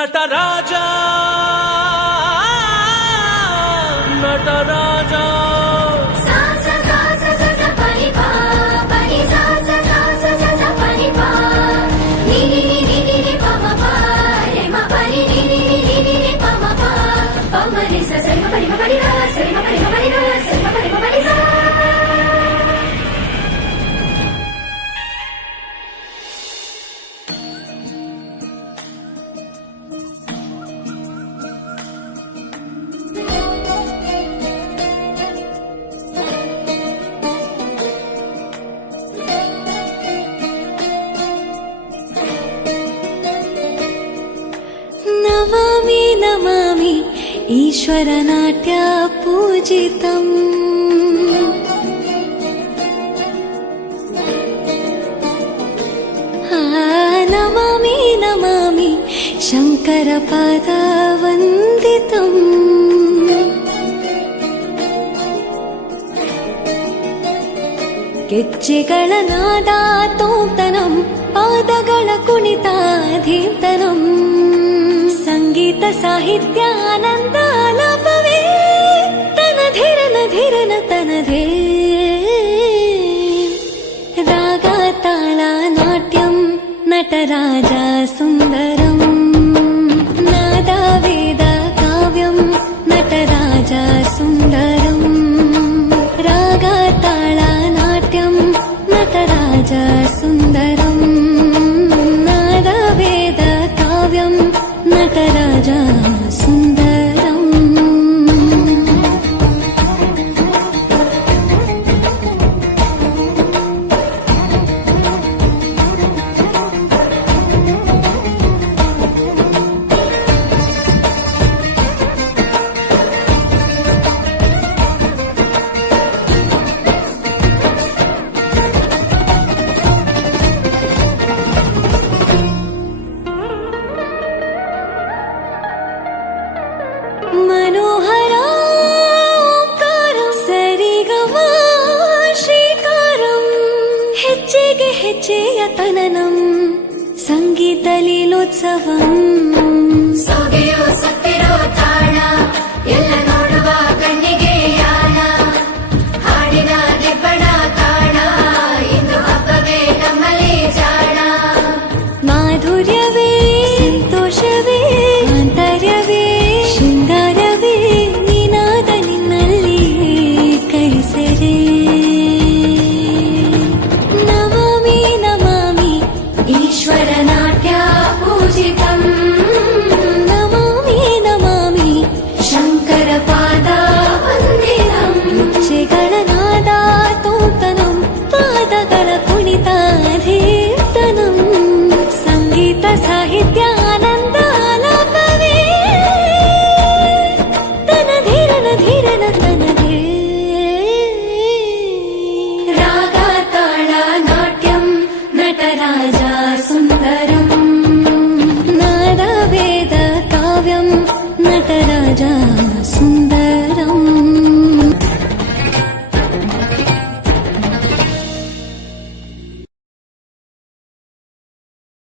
ನಟರಾಜ ನಟರಾಜ ನಮಾಮಿ ನಮಾಮಿ ಈಶ್ವರ ನಾಟ್ಯ ಪೂಜಿತಂ ನಮಾಮಿ ನಮಾಮಿ ಶಂಕರ ಪಾದ ವಂದಿತಂ ಗೆಜ್ಜೆಗಳ ನಾದ ತೋಂತನಂ ಪಾದಗಳ ಕುಣಿತಾಧೀರ್ತನಂ ಸಂಗೀತ ಸಾಹಿತ್ಯ ಆನಂದ ಆಲಾಪವೇ ತನಧಿರನ ಧಿರನ ತನಧೇ ರಾಗ ತಾಳ ನಾಟ್ಯಂ ನಟರಾಜ ಸುಂದರಂ ನಾದ ವೇದ ಕಾವ್ಯಂ ನಟರಾಜ ಸುಂದರಂ ರಾಗ ತಾಳ ನಾಟ್ಯಂ ನಟರಾಜ ಸುಂದರಂ ನಾದ ವೇದ ಕಾವ್ಯಂ ನಟರಾಜ ಸುಂದರಂ मनोहर ओंकारं सरिगमा ಶ್ರೀಕಾರಂ ಹೆಜ್ಜೆಗೆ ಹೆಜ್ಜೆಯ ತನನಂ ಸಂಗೀತ ಲೀಲೋತ್ಸವಂ ಸೊಗೆಯೋ ಸತ್ತಿರೋ ತಾಣ ಎಲ್ಲ ನೋಡುವ ಕಣ್ಣಿಗೆ ಯಾನ ಹಾಡಿನ ದಿಬ್ಬಣ ಕಾಣ ಇಂದು ಹಬ್ಬವೇ ನಮ್ಮಲ್ಲಿ ಜಾಣ ಮಾಧುರ್ಯವೇ ಸಂತೋಷವೇ ಆಂತರ್ಯವೇ ಶೃಂಗಾರವೇ ನಿನಾದ ನಿನ್ನಲ್ಲಿ ಕೈಸೆರೆ ನಮಾಮಿ ನಮಾಮಿ ಈಶ್ವರ ನಾಟ್ಯ ಪೂಜಿತಂ ನಮಾಮಿ ನಮಾಮಿ ಶಂಕರ ಪಾದ ವಂದಿತಂ ಗೆಜ್ಜೆಗಳ ನಾದ ತೋಂತನಂ ಪಾದಗಳ ಕುಣಿತಾಧೀರ್ತನಂ ಸಂಗೀತ ಸಾಹಿತ್ಯ ಆನಂದ ಆಲಾಪವೇ ತನಧಿರನ ಧಿರನ ತನಧೇ ರಾಗ ತಾಳ ನಾಟ್ಯಂ ನಟರಾಜ ಸುಂದರಂ ನಾದ ವೇದ ಕಾವ್ಯಂ ನಟರಾಜ ಸುಂದರ